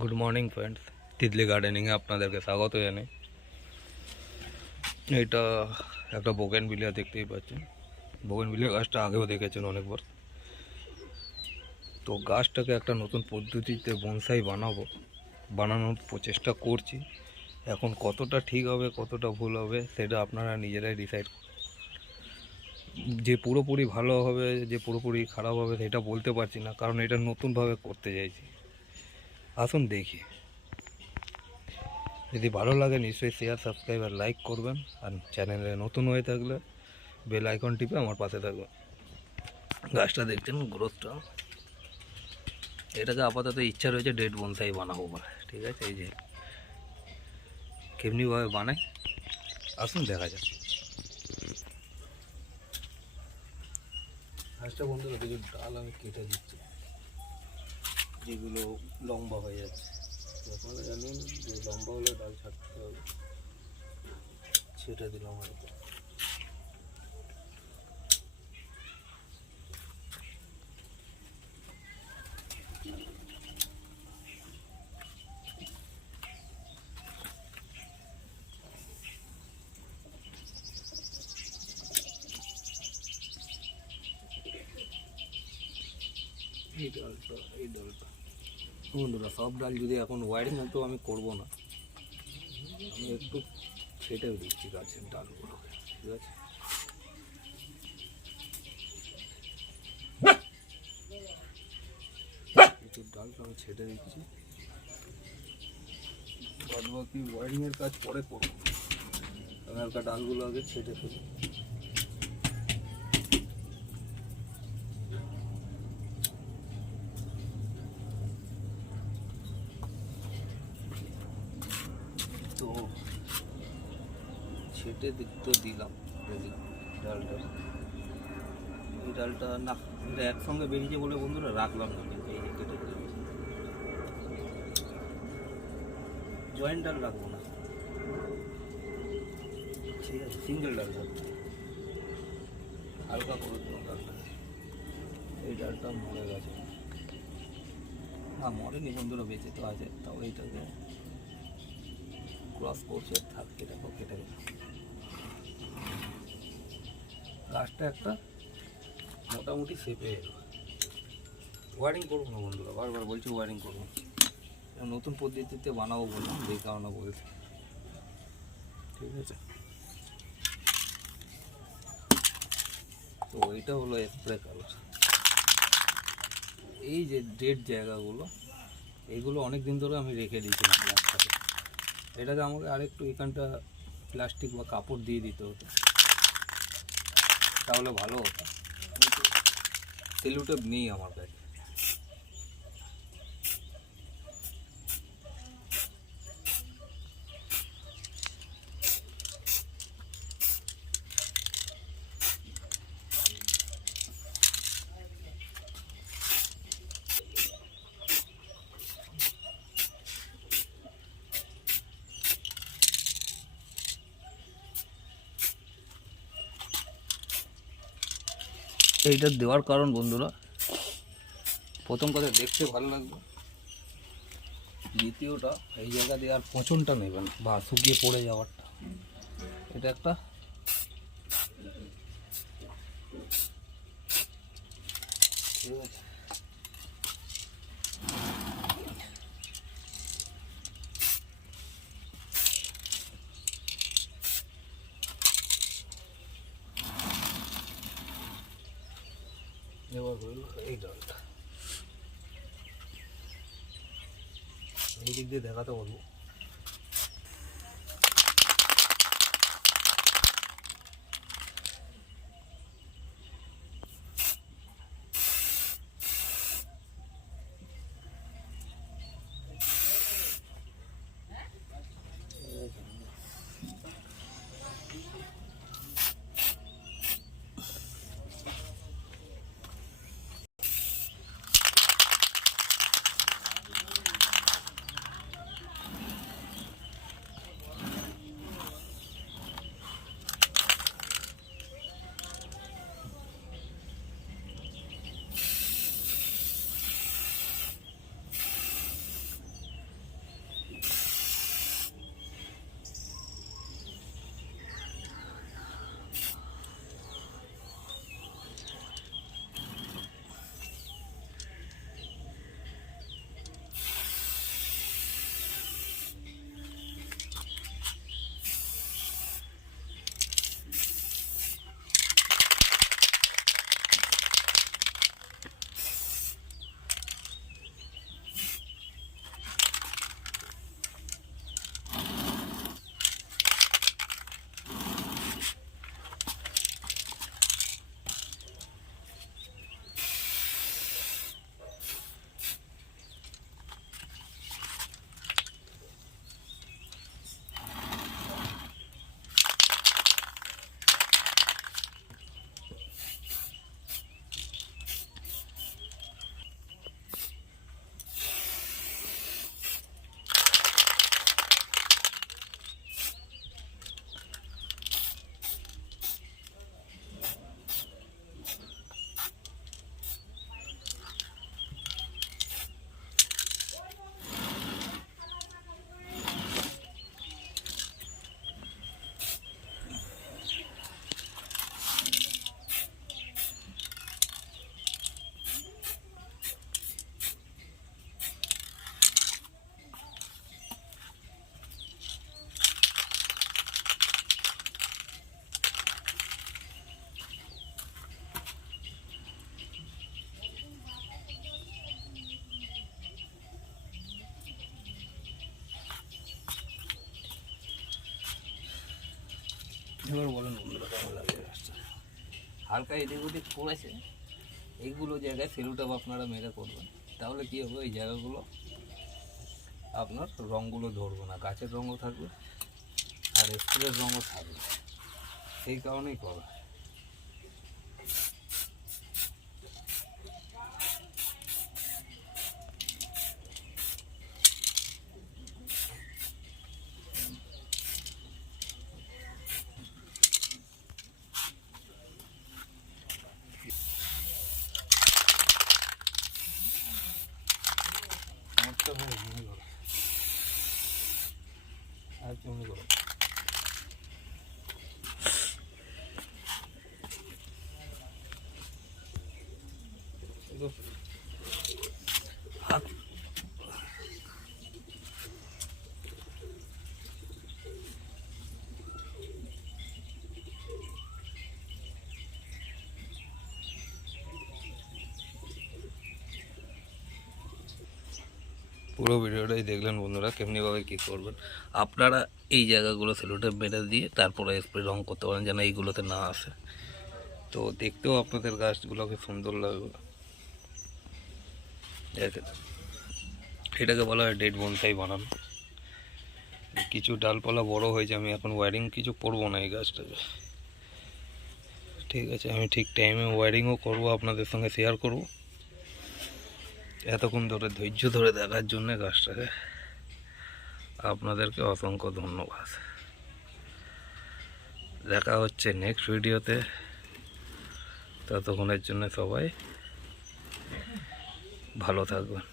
Good morning friends, Titli গার্ডেনিংয়ে আপনাদেরকে স্বাগত জানাই। এটা একটা বোগেনভিলিয়া দেখতেই পাচ্ছেন। বোগেনভিলিয়া গাছটা আগেও দেখেছেন অনেকবার। তো গাছটাকে একটা নতুন পদ্ধতিতে বনসাই বানানোর প্রচেষ্টা করছি। এখন কতটা ঠিক হবে কতটা ভুল হবে সেটা আপনারা নিজেরাই ডিসাইড করুন। যে পুরোপুরি ভালো হবে যে পুরোপুরি খারাপ হবে সেটা বলতে পারছি না, কারণ এটা নতুনভাবে করতে চাইছি। আসুন দেখি। যদি ভালো লাগে নিশ্চয়ই শেয়ার, সাবস্ক্রাইব আর লাইক করবেন। আর চ্যানেলে নতুন হয়ে থাকলে বেল আইকন টিপে আমার পাশে থাকবেন। গাছটা দেখছেন গ্রোথটা, এটাকে আপাতত ইচ্ছা রয়েছে ডেড বনসাই বানাবো বলে। ঠিক আছে, এই যে কেমনিভাবে বানাই আসুন দেখা যাক। গাছটা বন্ধুরা কিছু ডাল আমি কেটে দিচ্ছি, যেগুলো লম্বা হয়ে যাচ্ছে। আপনারা জানেন যে লম্বা হলে ডাল ছাড়তে হবে, সেটা দিলাম আর কি। এই ডালটা বন্ধুরা, সব ডাল যদি এখন ওয়ারিং হতো আমি করবো না, আমি একটু ছেটেও দিচ্ছি গাছের ডালগুলোকে। ঠিক আছে, একটু ডালটা আমি ছেটে দিচ্ছি, বাদ বাকি ওয়ারিংয়ের কাজ পরে করবো। আমি হালকা ডালগুলো আগে ছেটে ফেলি। তো ছেটে তো দিলাম, দেখলাম ডালটা, এই ডালটা না এটা একসঙ্গে বেরিয়েছে বলে বন্ধুরা রাখলাম না, কিন্তু এই কেটে দিলাম। জয়েন্ট ডাল রাখবো না, ঠিক আছে, সিঙ্গেল ডাল রাখবো। হালকা করে দিলাম ডালটা। এই ডালটা মরে গেছে না, মরেনি বন্ধুরা, বেঁচে তো আছে। তাও এইটাকে ক্রস করছে, থাক, দেখো কেটে গেল। গাছটা একটা মোটামুটি শেপে এলো। ওয়ারিং করবো না বন্ধুরা, বারবার বলছি ওয়ারিং করবো, নতুন পদ্ধতিতে বানাবো বললাম, যেই কারণে বলছি। ঠিক আছে, তো এইটা হলো স্প্রে কালার। এই যে ডেড জায়গাগুলো, এইগুলো অনেক দিন ধরে আমি রেখে দিয়েছিলাম গাছটাকে। এটাকে আমাকে আরেকটু এখানটা প্লাস্টিক বা কাপড় দিয়ে দিতে হতো, তাহলে ভালো হতো। কিন্তু সেলুটেপ নেই আমার কাছে। এইটা দেওয়ার কারণ বন্ধুরা, প্রথম কথা দেখতে ভালো লাগবে, দ্বিতীয়টা এই জায়গা দিয়ে আর পচনটা নেবে না বা শুকিয়ে পড়ে যাওয়ারটা। এটা একটা ঠিক আছে। এবার হইল এই ডালটা, এই দিক দিয়ে দেখাতে বলবো। এবার বলুন বন্ধুরা কেমন লাগে গাছটা। হালকা এদিক ওদিক পড়েছে, এইগুলো জায়গায় সেলুটাপ আপনারা মেরে করবেন, তাহলে কী হবে এই জায়গাগুলো আপনার রঙগুলো ধরবে না, গাছের রঙও থাকবে আর স্প্রের রঙও থাকবে, সেই কারণেই করা। পুরো ভিডিওটাই দেখলেন বন্ধুরা, কেমনিভাবে কী করবেন আপনারা। এই জায়গাগুলো সেলুটেপ মেরে দিয়ে তারপরে স্প্রে রং করতে পারেন যেন এইগুলোতে না আসে, তো দেখতেও আপনাদের গাছগুলোকে সুন্দর লাগবে। এটাকে বলা হয় ডেড বনসাই বানানো। কিছু ডালপালা বড় হয়েছে, আমি এখন ওয়ারিং কিছু করবো না এই গাছটাকে, ঠিক আছে? আমি ঠিক টাইমে ওয়ারিংও করবো, আপনাদের সঙ্গে শেয়ার করব। এতক্ষণ ধরে ধৈর্য ধরে দেখার জন্য গাছটাকে আপনাদেরকে অসংখ্য ধন্যবাদ। দেখা হচ্ছে নেক্সট ভিডিওতে, ততক্ষণের জন্য সবাই ভালো থাকবেন।